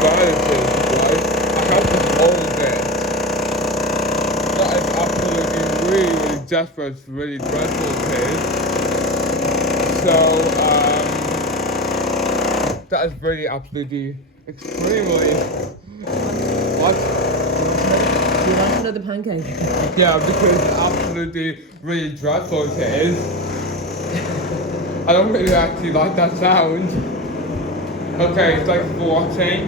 bad it is, right? I have to hold it. That is absolutely really desperate, it's really dreadful it is. So, that is really absolutely extremely what? Do you want another pancake? Yeah, because it's absolutely really dreadful it is. I don't really actually like that sound. Okay, thanks for watching.